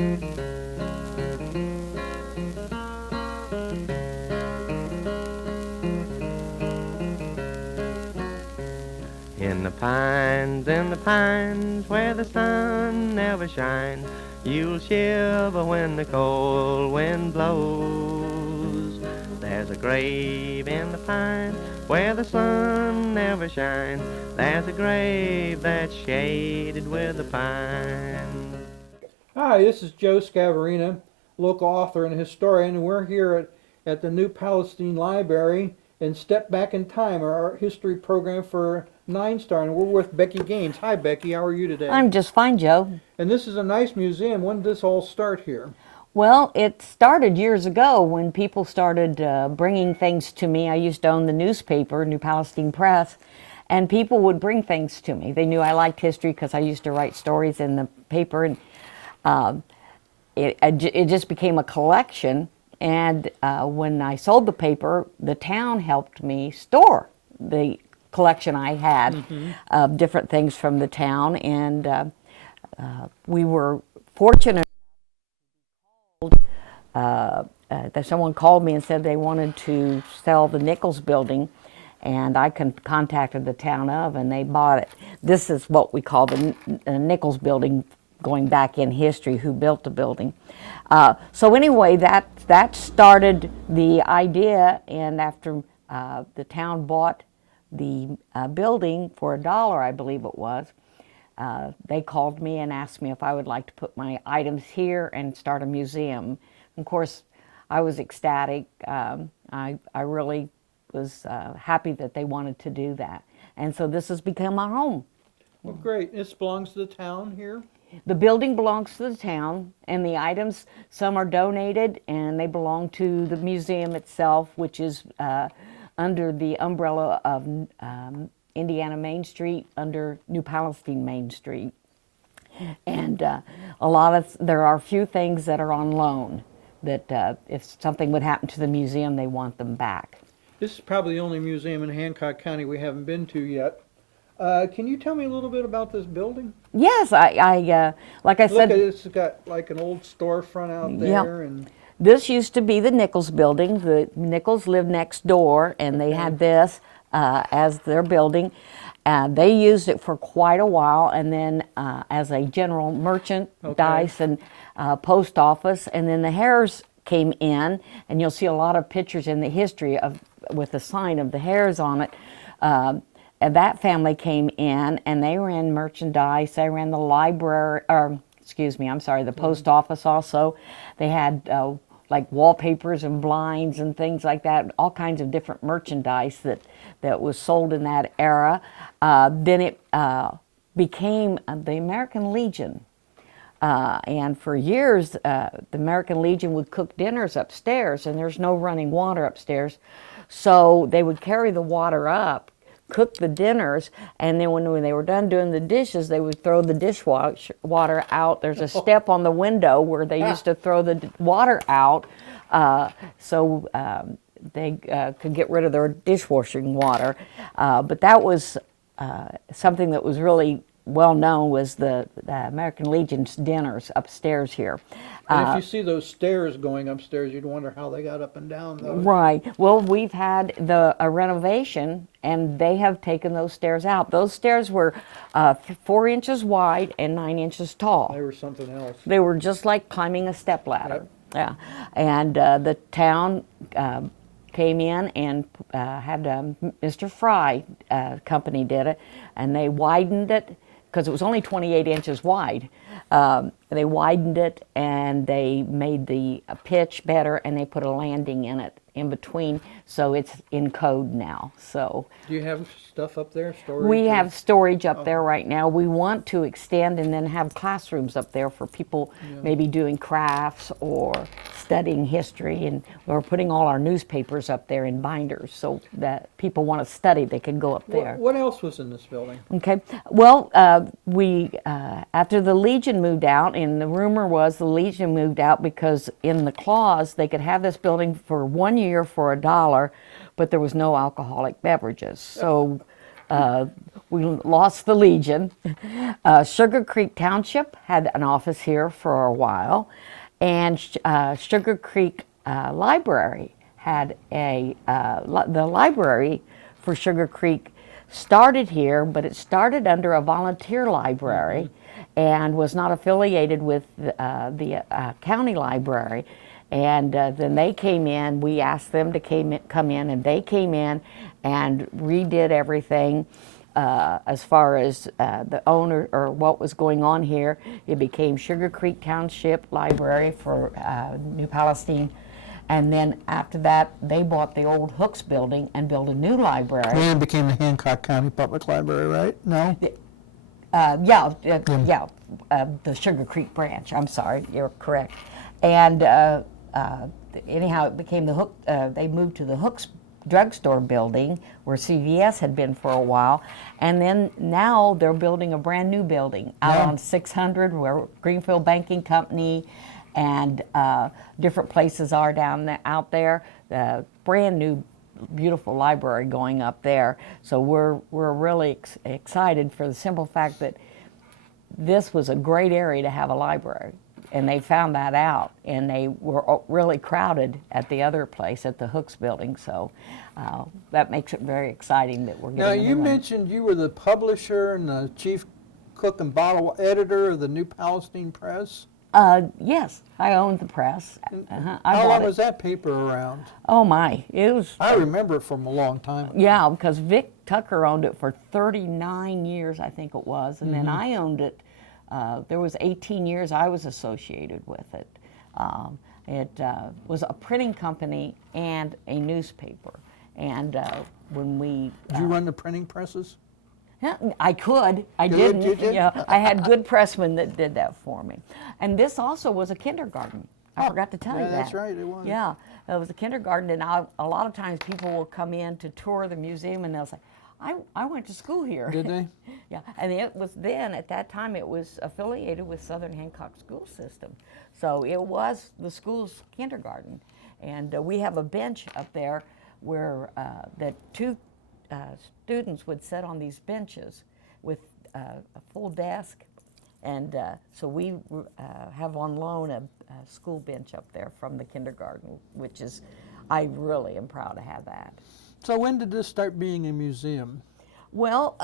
In the pines, where the sun never shines, you'll shiver when the cold wind blows. There's a grave in the pines, where the sun never shines. There's a grave that's shaded with the pine. Hi, this is Joe Skvarenina, local author and historian, and we're here at the New Palestine Library in Step Back in Time, our art history program for Time-Ninestar, and we're with Becky Gaines. Hi, Becky. How are you today? I'm just fine, Joe. And this is a nice museum. When did this all start here? Well, it started years ago when people started bringing things to me. I used to own the newspaper, New Palestine Press, and people would bring things to me. They knew I liked history because I used to write stories in the paper, and it just became a collection. And when I sold the paper, the town helped me store the collection I had of different things from the town, and we were fortunate that someone called me and said they wanted to sell the Nichols building, and I contacted the town of, and they bought it. This is what we call the Nichols building, going back in history, who built the building. So anyway, that started the idea, and after the town bought the building for $1, I believe it was, they called me and asked me if I would like to put my items here and start a museum. Of course, I was ecstatic. I really was happy that they wanted to do that. And so this has become our home. Well, great. This belongs to the town here? The building belongs to the town, and the items, some are donated, and they belong to the museum itself, which is under the umbrella of Indiana Main Street, under New Palestine Main Street. And there are a few things that are on loan that if something would happen to the museum, they want them back. This is probably the only museum in Hancock County we haven't been to yet. Can you tell me a little bit about this building? Yes, I like I said. Look, it's got like an old storefront out there. And this used to be the Nichols building. The Nichols lived next door, and they had this as their building. They used it for quite a while, and then as a general merchandise and post office. And then the Hares came in, and you'll see a lot of pictures in the history with the sign of the Hares on it. And that family came in, and they ran merchandise. They ran the library, the post office also. They had like wallpapers and blinds and things like that, all kinds of different merchandise that was sold in that era. Then it became the American Legion. And for years, the American Legion would cook dinners upstairs, and there's no running water upstairs. So they would carry the water up, cook the dinners, and then when they were done doing the dishes, they would throw the dishwater out. There's a step on the window where they used to throw the water out so they could get rid of their dishwashing water. But that was something that was really well known, was the American Legion's dinners upstairs here. And if you see those stairs going upstairs, you'd wonder how they got up and down those. Right. Well, we've had a renovation, and they have taken those stairs out. Those stairs were 4 inches wide and 9 inches tall. They were something else. They were just like climbing a stepladder. Yep. Yeah. And the town came in and had Mr. Fry company did it, and they widened it because it was only 28 inches wide. They widened it, and they made the pitch better, and they put a landing in it in between, so it's in code now. So do you have stuff up there, storage? We have storage up there right now. We want to extend and then have classrooms up there for people maybe doing crafts or studying history, and we're putting all our newspapers up there in binders so that people want to study, they can go up there. What else was in this building? Okay, well, we after the Legion moved out, and the rumor was the Legion moved out because in the clause they could have this building for 1 year for $1, but there was no alcoholic beverages. So we lost the Legion. Sugar Creek Township had an office here for a while, and Sugar Creek Library had the library for Sugar Creek started here, but it started under a volunteer library and was not affiliated with the county library. And then they came in, we asked them to come in, and they came in and redid everything as far as the owner or what was going on here. It became Sugar Creek Township Library for New Palestine. And then after that, they bought the old Hooks building and built a new library. And it became the Hancock County Public Library, right? No? The Sugar Creek branch. I'm sorry, you're correct. And anyhow, it became the Hook. They moved to the Hooks drugstore building where CVS had been for a while, and then now they're building a brand new building out on 600 where Greenfield Banking Company and different places are out there. The brand new beautiful library going up there. So we're really excited for the simple fact that this was a great area to have a library, and they found that out, and they were really crowded at the other place at the Hooks building. So that makes it very exciting that we're getting. Now, you mentioned you were the publisher and the chief cook and bottle editor of the New Palestine Press. Yes, I owned the press. How long was that paper around? Oh my, it was. I remember it from a long time ago. Yeah, because Vic Tucker owned it for 39 years, I think it was, and then I owned it. There was 18 years I was associated with it. It was a printing company and a newspaper. And when we... Did you run the printing presses? Yeah, I could. I didn't. You did? Yeah, I had good pressmen that did that for me. And this also was a kindergarten. I forgot to tell you that. That's right, it was. Yeah, it was a kindergarten, and a lot of times people will come in to tour the museum, and they'll say, I went to school here. Did they? Yeah, and it was then, at that time, it was affiliated with Southern Hancock School System. So it was the school's kindergarten. And we have a bench up there where that two students would sit on these benches with a full desk. And so we have on loan a school bench up there from the kindergarten, which is, I really am proud to have that. So when did this start being a museum? Well,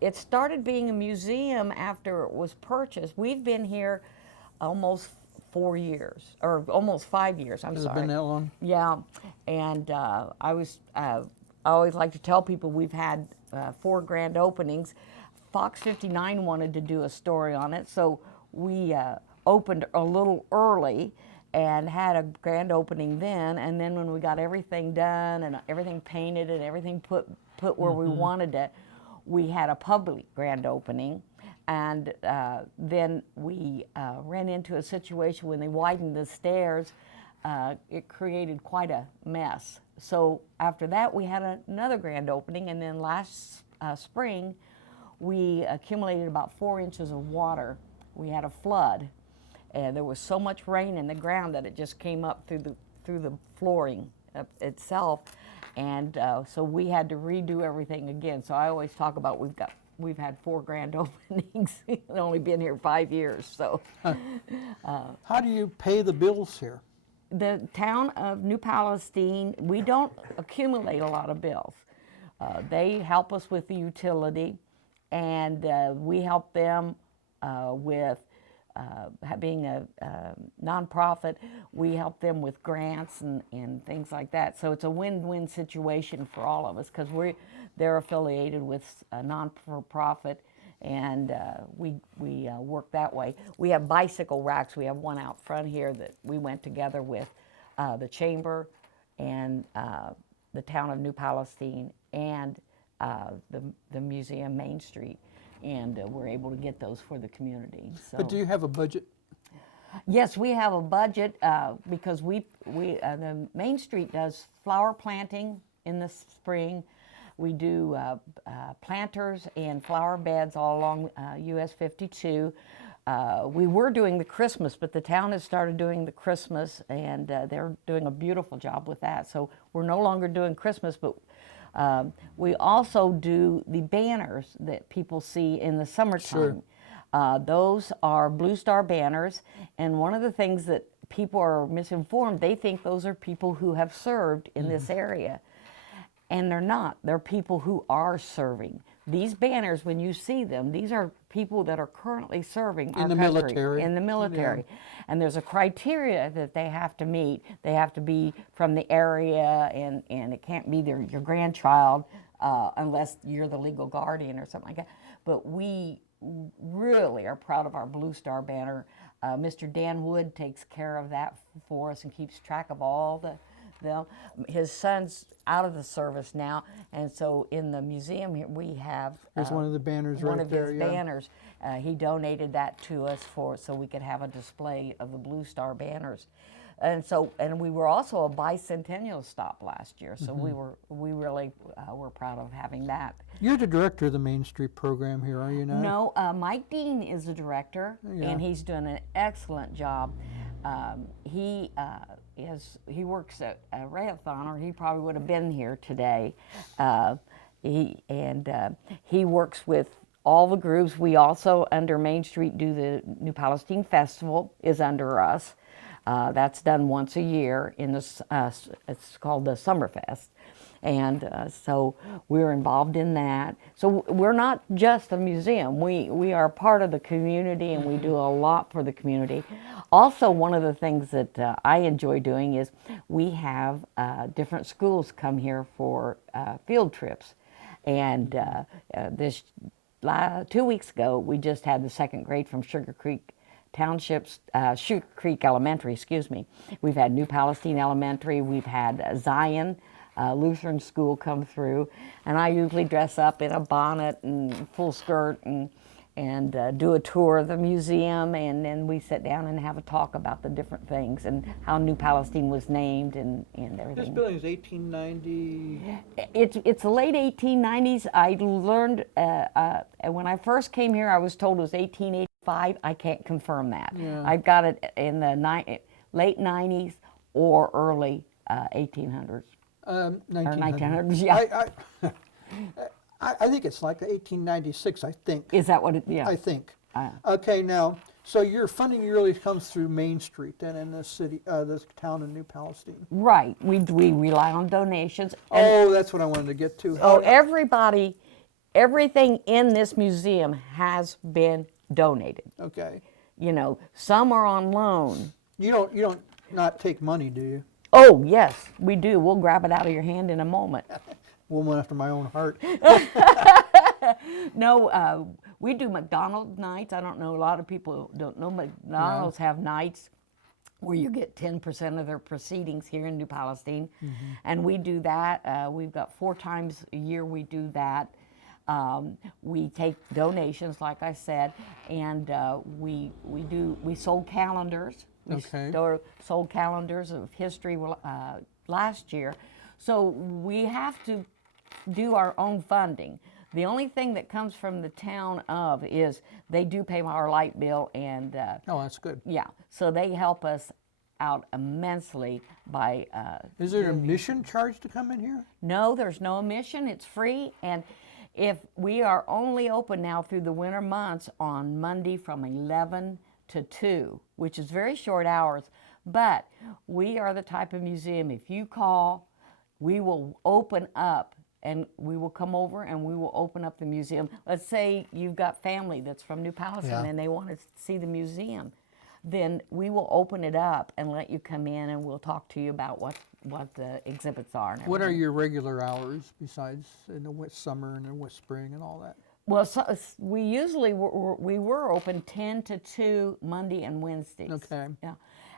it started being a museum after it was purchased. We've been here almost 4 years, or almost 5 years, I'm sorry. Has it been that long? Yeah, and I always like to tell people we've had 4 grand openings. Fox 59 wanted to do a story on it, so we opened a little early and had a grand opening then, and then when we got everything done and everything painted and everything put where we wanted it, we had a public grand opening. And then we ran into a situation when they widened the stairs, it created quite a mess. So after that, we had another grand opening, and then last spring, we accumulated about 4 inches of water. We had a flood, and there was so much rain in the ground that it just came up through the flooring itself, and so we had to redo everything again. So I always talk about we've had 4 grand openings. We've only been here 5 years. So, how do you pay the bills here? The town of New Palestine, we don't accumulate a lot of bills. They help us with the utility, and we help them with being a nonprofit. We help them with grants and things like that. So it's a win-win situation for all of us, because they're affiliated with a non-for-profit, and we work that way. We have bicycle racks. We have one out front here that we went together with the Chamber and the town of New Palestine and the museum Main Street, and we're able to get those for the community. So. But do you have a budget? Yes, we have a budget because the Main Street does flower planting in the spring. We do planters and flower beds all along US 52. We were doing the Christmas, but the town has started doing the Christmas, and they're doing a beautiful job with that. So we're no longer doing Christmas, but We also do the banners that people see in the summertime. Sure. Those are Blue Star banners, and one of the things that people are misinformed, they think those are people who have served in this area. And they're not. They're people who are serving. These banners, when you see them, these are people that are currently serving our the country. military. In the military. Yeah. And there's a criteria that they have to meet. They have to be from the area, and it can't be your grandchild unless you're the legal guardian or something like that. But we really are proud of our Blue Star banner. Mr. Dan Wood takes care of that for us and keeps track of all them. His son's out of the service now, and so in the museum here we have There's one of the banners right there. One of his banners. He donated that to us so we could have a display of the Blue Star banners, and we were also a bicentennial stop last year, so we really were proud of having that. You're the director of the Main Street program here, are you not? No, Mike Dean is the director, and he's doing an excellent job. He works at a Radiothon, or he probably would have been here today. He works with all the groups. We also, under Main Street, do the New Palestine Festival, is under us. That's done once a year in this. It's called the Summerfest. And so we're involved in that. So we're not just a museum. We are part of the community, and we do a lot for the community. Also, one of the things that I enjoy doing is we have different schools come here for field trips. And this 2 weeks ago, we just had the second grade from Sugar Creek Townships, Sugar Creek Elementary, excuse me. We've had New Palestine Elementary. We've had Zion Lutheran School come through, and I usually dress up in a bonnet and full skirt and do a tour of the museum, and then we sit down and have a talk about the different things and how New Palestine was named and everything. This building is 1890. It's the late 1890s. I learned when I first came here, I was told it was 1885. I can't confirm that. Yeah. I've got it in the late 90s or early 1800s. 1900s, yeah. I think it's like 1896, I think. Is that what it, yeah. I think. Okay, now, so your funding really comes through Main Street then in this city, this town of New Palestine. Right, we rely on donations. Oh, that's what I wanted to get to. Oh, everything in this museum has been donated. Okay. You know, some are on loan. You don't not take money, do you? Oh, yes, we do. We'll grab it out of your hand in a moment. Woman after my own heart. No, we do McDonald's nights. I don't know, a lot of people don't know McDonald's have nights where you get 10% of their proceedings here in New Palestine. And we do that. We've got 4 times a year we do that. We take donations, like I said, and we sold calendars. We sold calendars of history last year. So we have to do our own funding. The only thing that comes from the town is they do pay our light bill, and oh, that's good. Yeah, so they help us out immensely by. Is there an admission charge to come in here? No, there's no admission. It's free, and if we are only open now through the winter months on Monday from 11 to 2, which is very short hours, but we are the type of museum, if you call, we will open up, and we will come over and we will open up the museum. Let's say you've got family that's from New Palestine and they want to see the museum. Then we will open it up and let you come in, and we'll talk to you about what the exhibits are. What are your regular hours besides in the summer and the spring and all that? Well, so we usually we were open 10 to 2 Monday and Wednesdays. Okay. Yeah.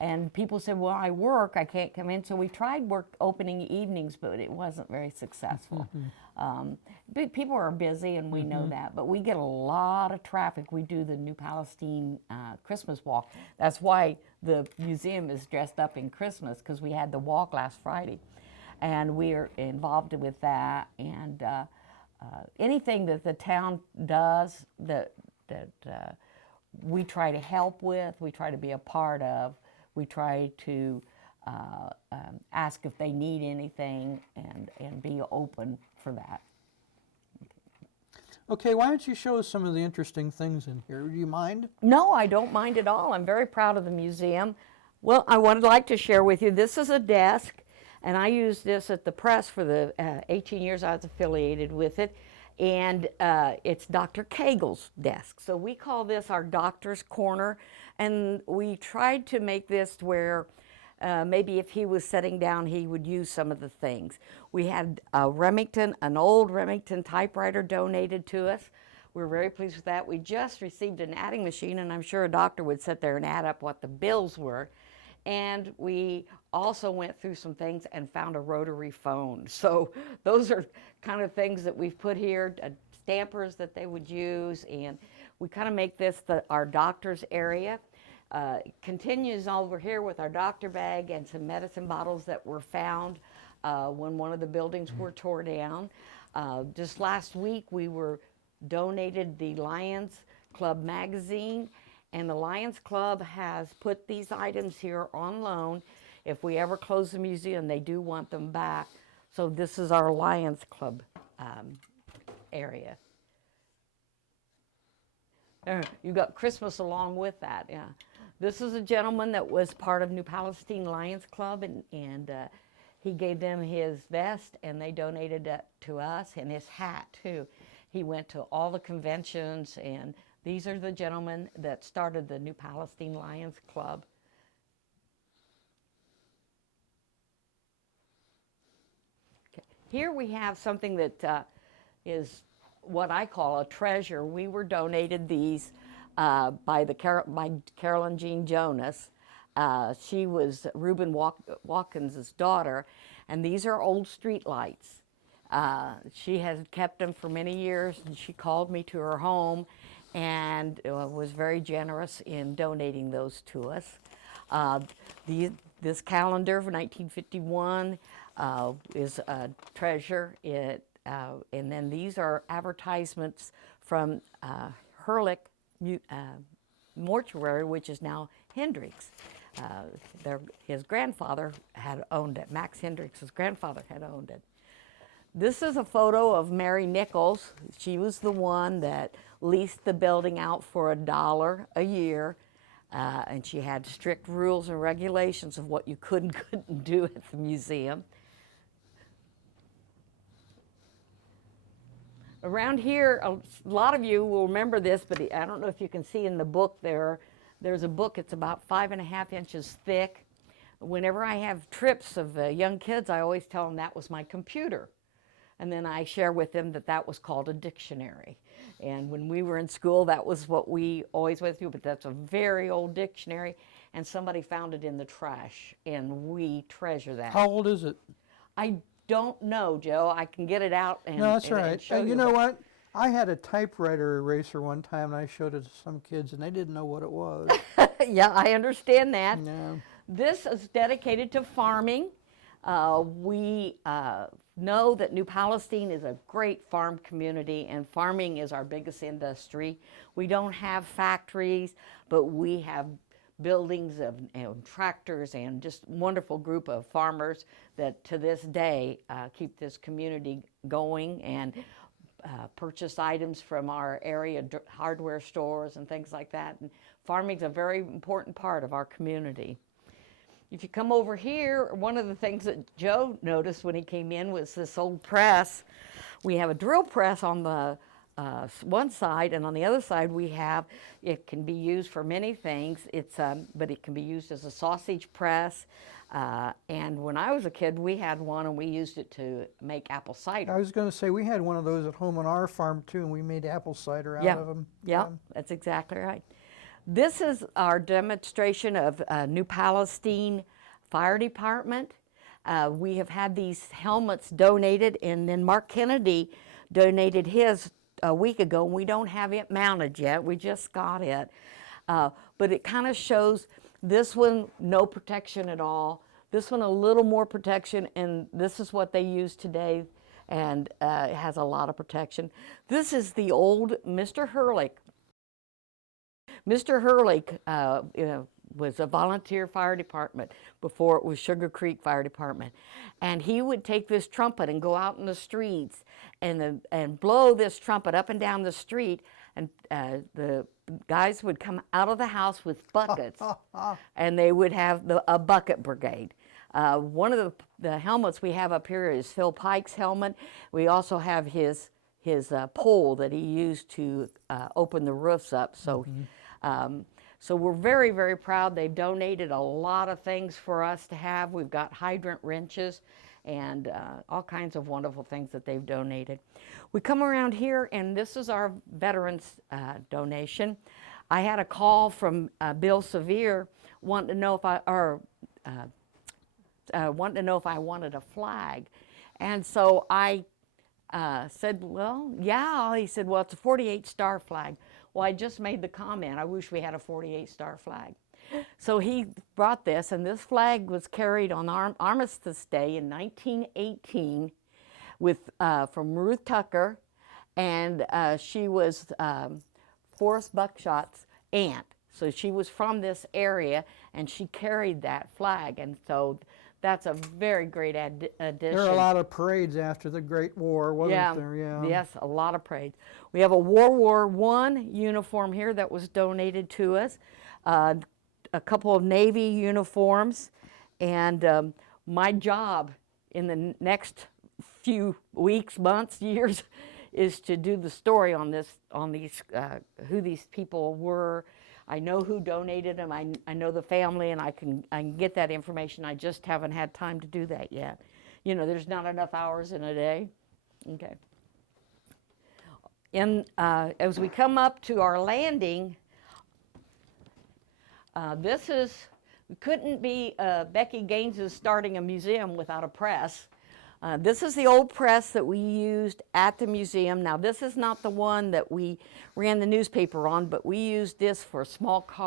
And people said, well, I work, I can't come in. So we tried opening evenings, but it wasn't very successful. People are busy, and we know that, but we get a lot of traffic. We do the New Palestine Christmas walk. That's why the museum is dressed up in Christmas, because we had the walk last Friday. And we are involved with that. And anything that the town does that we try to help with, we try to be a part of. We try to ask if they need anything and be open for that. Okay, why don't you show us some of the interesting things in here? Do you mind? No, I don't mind at all. I'm very proud of the museum. Well, I would like to share with you, this is a desk, and I used this at the press for the 18 years I was affiliated with it, and it's Dr. Cagle's desk. So we call this our doctor's corner, and we tried to make this where maybe if he was sitting down, he would use some of the things. We had an old Remington typewriter donated to us. We're very pleased with that. We just received an adding machine, and I'm sure a doctor would sit there and add up what the bills were. And we also went through some things and found a rotary phone. So those are kind of things that we've put here, stampers that they would use, and we kind of make this our doctor's area. Continues over here with our doctor bag and some medicine bottles that were found when one of the buildings were tore down. Just last week we were donated the Lions Club magazine, and the Lions Club has put these items here on loan. If we ever close the museum, they do want them back. So this is our Lions Club area. You got Christmas along with that, yeah. This is a gentleman that was part of New Palestine Lions Club, and he gave them his vest, and they donated it to us, and his hat too. He went to all the conventions, and these are the gentlemen that started the New Palestine Lions Club. Okay. Here we have something that is what I call a treasure. We were donated these by Carolyn Jean Jonas. She was Reuben Watkins' daughter, and these are old street lights. She has kept them for many years, and she called me to her home and was very generous in donating those to us. This calendar for 1951 is a treasure. And then these are advertisements from Herlick Mortuary, which is now Hendricks. His grandfather had owned it. Max Hendricks' grandfather had owned it. This is a photo of Mary Nichols. She was the one that leased the building out for $1 a year, and she had strict rules and regulations of what you could and couldn't do at the museum. Around here, a lot of you will remember this, but I don't know if you can see in the book there's a book, it's about 5.5 inches thick. Whenever I have trips of young kids, I always tell them that was my computer. And then I share with them that that was called a dictionary. And when we were in school, that was what we always went through, but that's a very old dictionary, and somebody found it in the trash, and we treasure that. How old is it? I don't know, Joe. I can get it out and No, that's and right. show And you know what? I had a typewriter eraser one time, and I showed it to some kids, and they didn't know what it was. Yeah, I understand that. No. This is dedicated to farming. We know that New Palestine is a great farm community, and farming is our biggest industry. We don't have factories, but we have buildings of tractors and just wonderful group of farmers that to this day keep this community going and purchase items from our area hardware stores and things like that. And farming is a very important part of our community. If you come over here, one of the things that Joe noticed when he came in was this old press. We have a drill press on the one side, and on the other side we have, it can be used for many things. But it can be used as a sausage press. And when I was a kid, we had one, and we used it to make apple cider. I was going to say, we had one of those at home on our farm, too, and we made apple cider out of them. Yeah, that's exactly right. This is our demonstration of New Palestine Fire Department. We have had these helmets donated, and then Mark Kennedy donated his a week ago. We don't have it mounted yet. We just got it. But it kind of shows this one, no protection at all. This one, a little more protection, and this is what they use today, and it has a lot of protection. This is the old Mr. Herlick. Mr. Herlick was a volunteer fire department before it was Sugar Creek Fire Department. And he would take this trumpet and go out in the streets and blow this trumpet up and down the street, and the guys would come out of the house with buckets and they would have a bucket brigade. One of the helmets we have up here is Phil Pike's helmet. We also have his pole that he used to open the roofs up. So, so we're very, very proud. They've donated a lot of things for us to have. We've got hydrant wrenches and all kinds of wonderful things that they've donated. We come around here, and this is our veterans donation. I had a call from Bill Sevier wanting to know if I wanted a flag, and so I said, well, yeah. He said, well, it's a 48-star flag. Well, I just made the comment, I wish we had a 48-star flag. So he brought this, and this flag was carried on Armistice Day in 1918 with, from Ruth Tucker, and she was Forrest Buckshot's aunt. So she was from this area, and she carried that flag, and so that's a very great addition. There are a lot of parades after the Great War, wasn't there? Yeah. Yes, a lot of parades. We have a World War I uniform here that was donated to us, a couple of Navy uniforms, and my job in the next few weeks, months, years, is to do the story on this, on these, who these people were. I know who donated them. I know the family, and I can get that information. I just haven't had time to do that yet. You know, there's not enough hours in a day. Okay. As we come up to our landing, we couldn't be Becky Gaines is starting a museum without a press. This is the old press that we used at the museum. Now, this is not the one that we ran the newspaper on, but we used this for small cars.